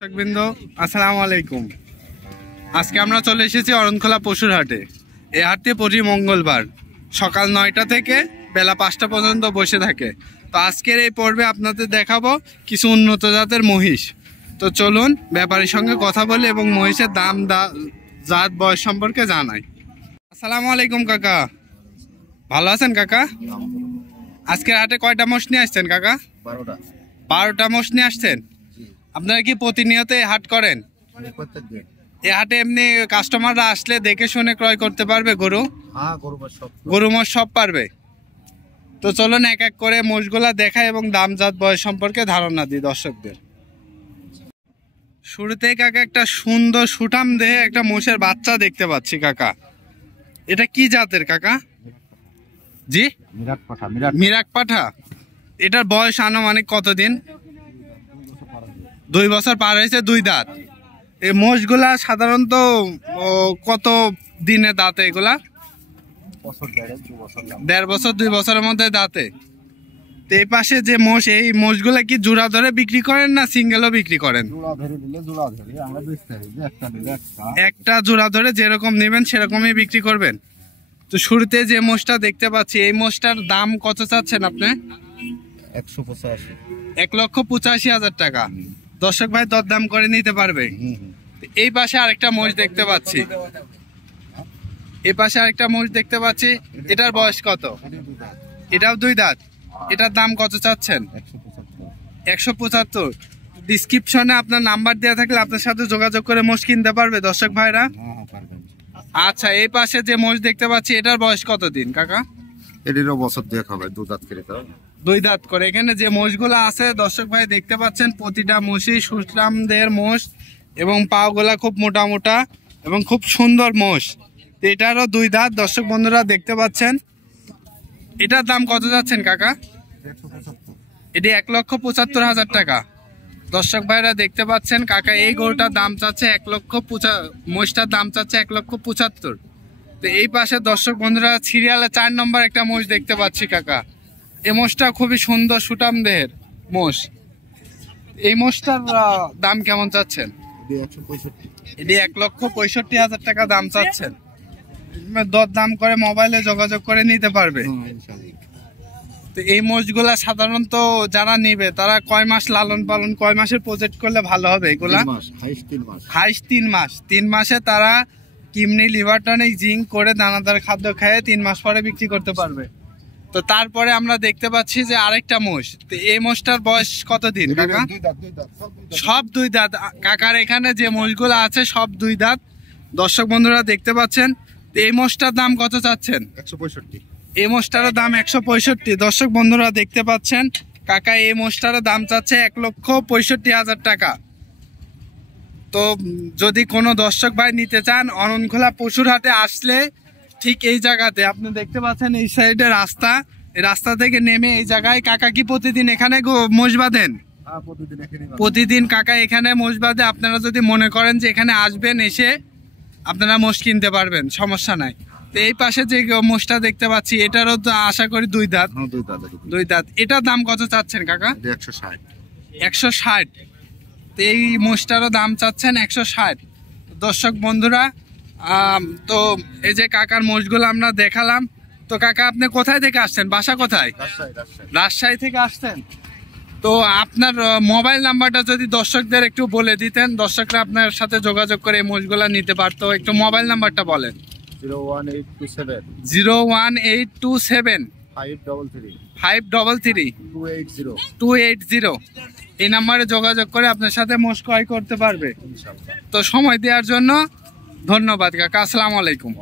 দর্শকবৃন্দ আসসালামু আলাইকুম। আজকে আমরা চলে এসেছি অরণখোলা পশুর হাটে। এই হাটটি প্রতি মঙ্গলবার সকাল 9টা থেকে বেলা 5টা পর্যন্ত বসে থাকে। তো আজকের এই পর্বে আপনাদের দেখাবো কিছু উন্নত জাতের মহিষ। তো চলুন ব্যাপারীর সঙ্গে কথা বলি এবং মহিষের দাম জাত বয়স সম্পর্কে জানাই। আসসালামু আলাইকুম কাকা, ভালো আছেন কাকা? আজকের হাটে কয়টা মোষ নিয়ে আসছেন কাকা? 12টা মোষ নিয়ে আসছেন। আপনারা কি প্রতিনিয়ত এই হাট করেন? এই হাটে এমনি কাস্টমাররা আসলে দেখে শুনে ক্রয় করতে পারবে গরু? গরু মোষ সব পারবে। তো চলুন এক এক করে মোষগুলা দেখায় এবং দামজাত বয়স সম্পর্কে ধারণা দিই দর্শকদের। শুরুতেই কাকা একটা সুন্দর সুঠাম দেহে একটা মোষের বাচ্চা দেখতে পাচ্ছি কাকা। এটা কি জাতের কাকা? জি, মিরাক পাঠা। এটার বয়স আনুমানিক কতদিন? 2 বছর পার হয়েছে, 2 দাঁত। এই মোষগুলা সাধারণত কত দিনে দাঁতে? এগুলা 1.5 বছর 2 বছরের মধ্যে দাঁতে। তো এই পাশে যে মোষ, এই মোষগুলা কি জোড়া ধরে বিক্রি করেন না সিঙ্গেলও বিক্রি করেন? একটা জোড়া ধরে যেরকম নেবেন সেরকমই বিক্রি করবেন। তো শুরুতে যে মোষটা দেখতে পাচ্ছি, এই মোষটার দাম কত চাচ্ছেন আপনি? 1,85,000 টাকা। দর্শক ভাই দরদাম করে নিতে পারবে। এই পাশে আরেকটা মোষ দেখতে পাচ্ছি, এটার বয়স কত? এটাও 2 দাঁত। এটার দাম কত চাচ্ছেন? 175। ডিসক্রিপশনে আপনার নাম্বার দেওয়া থাকলে আপনার সাথে যোগাযোগ করে মোষ কিনতে পারবে দর্শক ভাইরা। আচ্ছা, এই পাশে যে মোষ দেখতে পাচ্ছি, এটার বয়স কত দিন কাকা? এটারও বছর 2 হবে, 2 দাঁত করে। 2 দাঁত করে। এখানে যে মোষগুলা আছে দর্শক ভাই দেখতে পাচ্ছেন, প্রতিটা মোষই সুঠাম দেহের মোষ এবং পাগুলা খুব মোটা মোটা এবং খুব সুন্দর মোষ। এটারও 2 দাঁত দর্শক বন্ধুরা দেখতে পাচ্ছেন। এটার দাম কত যাচ্ছেন কাকা? এটি 1,75,000 টাকা। দর্শক ভাইরা দেখতে পাচ্ছেন কাকা এই গরুটার দাম চাচ্ছে 1,75,000, মোষটার দাম চাচ্ছে 1,75,000। তো এই পাশে দর্শক বন্ধুরা সিরিয়ালে 4 নম্বর একটা মোষ দেখতে পাচ্ছি কাকা। এই মোষটা খুবই সুন্দর সুঠাম দেহের মোষ। এই মোষটার দাম কেমন চাচ্ছেন? এটি 1,65,000 টাকা দাম চাচ্ছেন। দর দাম করে মোবাইলে যোগাযোগ করে নিতে পারবে। তো এই মোষগুলা সাধারণত যারা নিবে তারা কয় মাস লালন পালন, কয় মাসের প্রজেক্ট করলে ভালো হবে? এগুলা হাইস্ট 3 মাস। 3 মাসে তারা কিমনি লিভার টনিক জিঙ্ক করে দানাদার খাদ্য খেয়ে 3 মাস পরে বিক্রি করতে পারবে। তো তারপরে আমরা দেখতে পাচ্ছি যে আরেকটা মোষ। তো এই মোষটার বয়স কতদিন কাকা? সব 2 দাঁত। কাকার এখানে যে মোষগুলো আছে সব 2 দাঁত দর্শক বন্ধুরা দেখতে পাচ্ছেন। তো এই মোষটার দাম কত চাচ্ছেন? 165। এই মোষটারও দাম 165। দর্শক বন্ধুরা দেখতে পাচ্ছেন কাকা এই মোষটারও দাম চাচ্ছে 1,65,000 টাকা। তো যদি কোনো দর্শক ভাই নিতে চান, অরণখোলা পশুর হাটে আসলে ঠিক এই জায়গাতে আপনি দেখতে পাচ্ছেন এই সাইডে রাস্তা, এই রাস্তা থেকে নেমে এই জায়গায় কাকা কি প্রতিদিন এখানে মোষ বাঁধেন? প্রতিদিন কাকা এখানে মোষ বাঁধে। আপনারা যদি মনে করেন যে এখানে আসবেন, এসে আপনারা মোষ কিনতে পারবেন, সমস্যা নাই। তো এই পাশে যে মোষটা দেখতে পাচ্ছি এটারও তো আশা করি 2 দাঁত। 2 দাঁত। এটার দাম কত চাচ্ছেন কাকা? 160। তো এই মোষটারও দাম চাচ্ছেন 160। দর্শক বন্ধুরা তো এই যে কাকার মোষগুলো আমরা দেখালাম। তো কাকা আপনি কোথায় থেকে আসছেন? বাসা কোথায়? রাজশাহী থেকে আসছেন। তো আপনার মোবাইল নাম্বারটা যদি দর্শকদের একটু বলে দিতেন, দর্শকরা আপনার সাথে যোগাযোগ করে এই মোষগুলা নিতে পারতো। একটু মোবাইল নাম্বারটা বলেন। 01827 533 280। এই নাম্বারে যোগাযোগ করে আপনার সাথে মোষ ক্রয় করতে পারবে। তো সময় দেওয়ার জন্য ধন্যবাদ কাকা। আসসালামু আলাইকুম।